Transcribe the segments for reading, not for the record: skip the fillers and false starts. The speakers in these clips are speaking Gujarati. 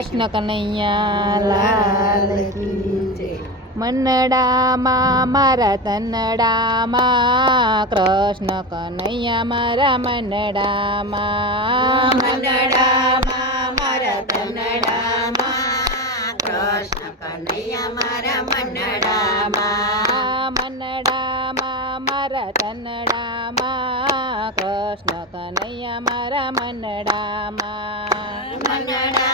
કૃષ્ણ કનૈયા લાલ કી જય. મનડામાં મારા તનડામાં કૃષ્ણ કનૈયા મારા મનડામાં. મનડામાં મારા તનડામાં કૃષ્ણ કનૈયા મારા મનડામાં. મનડામાં મારા તનડામાં કૃષ્ણ કનૈયા મારા મનડામાં. મનડામાં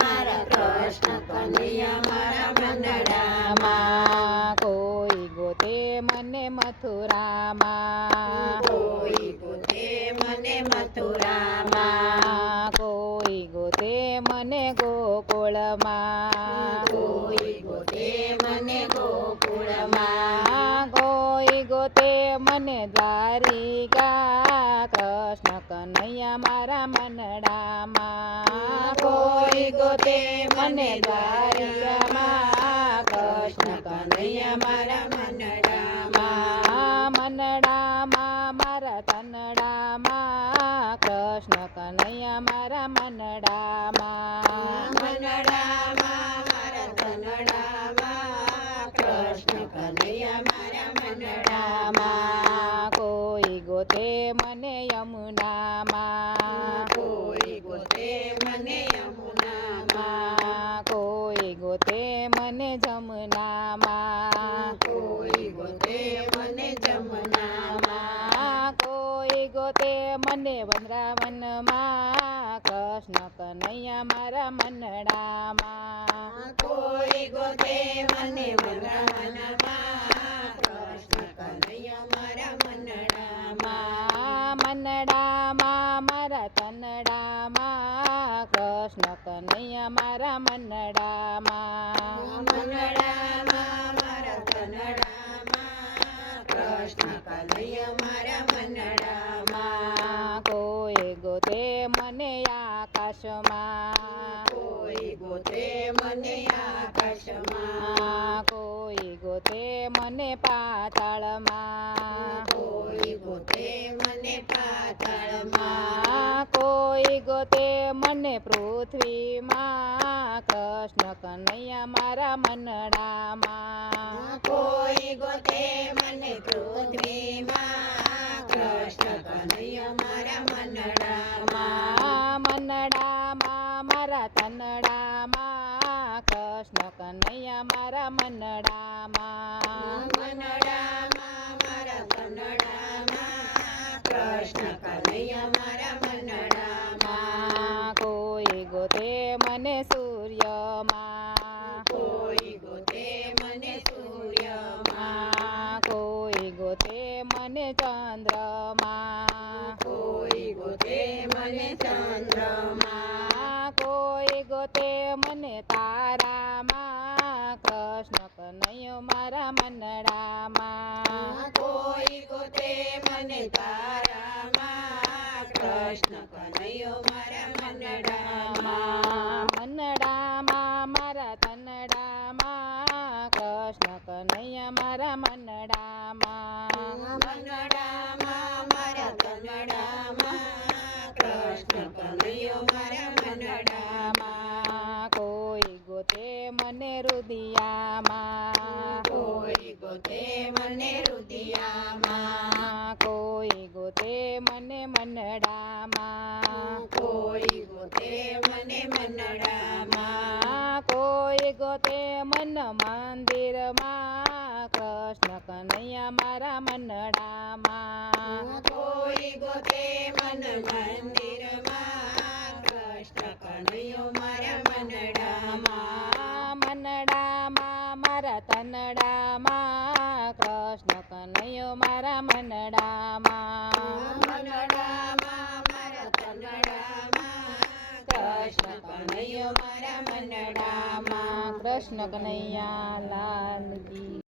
મારા કૃષ્ણ કનૈયા મારા મનડામાં. કોઈ ગોતે મને મથુરામાં. કોઈ ગોતે મને મથુરામાં. કોઈ ગોતે મને ગોકુળમાં. કોઈ ગોતે મને ગોકુળમાં. કોઈ ગોતે મને દ્વારિકા કૃષ્ણ કનૈયા મારા મનડામાં. કોઈ ગોતે મને દ્વારિકામાં કૃષ્ણ કનૈયા મારા મનડામાં. મનડામાં મારા તનડામાં કૃષ્ણ કનૈયા મારા મનડામાં. મનડામાં મારા તનડામાં કૃષ્ણ કનૈયા મારા મનડામાં. કોઈ ગોતે મને યમુનામાં. કોઈ ગોતે મને યમુનામાં. કોઈ ગોતે મને જમનામાં. કોઈ ગોતે મને જમનામાં. કોઈ ગોતે મને વૃંદાવનમાં કૃષ્ણ કનૈયા મારા મનડામાં. કોઈ ગોતે મને વૃંદાવનમાં કૃષ્ણ કનૈયા મારા મનડામાં. મનડામાં મારા તનડામાં કૃષ્ણ કનૈયા મારા મનડામાં. મનડામાં મારા તનડામાં કૃષ્ણ કનૈયા મારા મનડામાં. કોઈ ગોતે મને આકાશમાં. કોઈ ગોતે મને આકાશમાં. કોઈ ગોતે મને પાતાળમાં. કોઈ ગોતે મને પાતાળમાં. કોઈ ગોતે મને પૃથ્વીમાં કૃષ્ણ કનૈયા મારા મનડામાં. કોઈ ગોતે મને પૃથ્વીમાં કૃષ્ણ કનૈયા મારા મનડામાં. મનડામાં મારા તનડામાં કૃષ્ણ કનૈયા મારા મનડામાં. મનડામાં મારા તનડામાં કૃષ્ણ કનૈયા મારા મનડામાં. કોઈ ગોતે મને સૂર્યમાં. કોઈ ગોતે મને સૂર્યમાં. કોઈ ગોતે મને ચંદ્રમાં. કોઈ ગોતે મને ચંદ્રમાં. કોઈ ગોતે મને તારામાં કૃષ્ણ કનૈયો મારા મનડામાં. કોઈ ગોતે મને તારામાં કૃષ્ણ કનૈયો મારા મનડામાં. મનડામાં મારા તનડામાં કૃષ્ણ કનૈયા મારા મનડામાં. મનડામાં મારા તનડામાં કૃષ્ણ કનૈયો મારા મનડામાં. કોઈ ગોતે મને રુદિયામાં. કોઈ ગોતે મને રુદિયામાં. કોઈ ગોતે મને મનડામાં. કોઈ ગોતે મને મનડામાં. કોઈ ગોતે મન મંદિરમાં કૃષ્ણ કનૈયા મારા મનડામાં. કોઈ ગોતે મન મંદિરમાં કૃષ્ણ કનૈયો મારા મનડામાં. મનડામાં મારા તનડામાં કૃષ્ણ કનૈયો મારા મનડામાં. મનડામાં મારા તનડામાં કૃષ્ણ કનૈયો મારા મનડામાં. કૃષ્ણ કનૈયા લાલ કી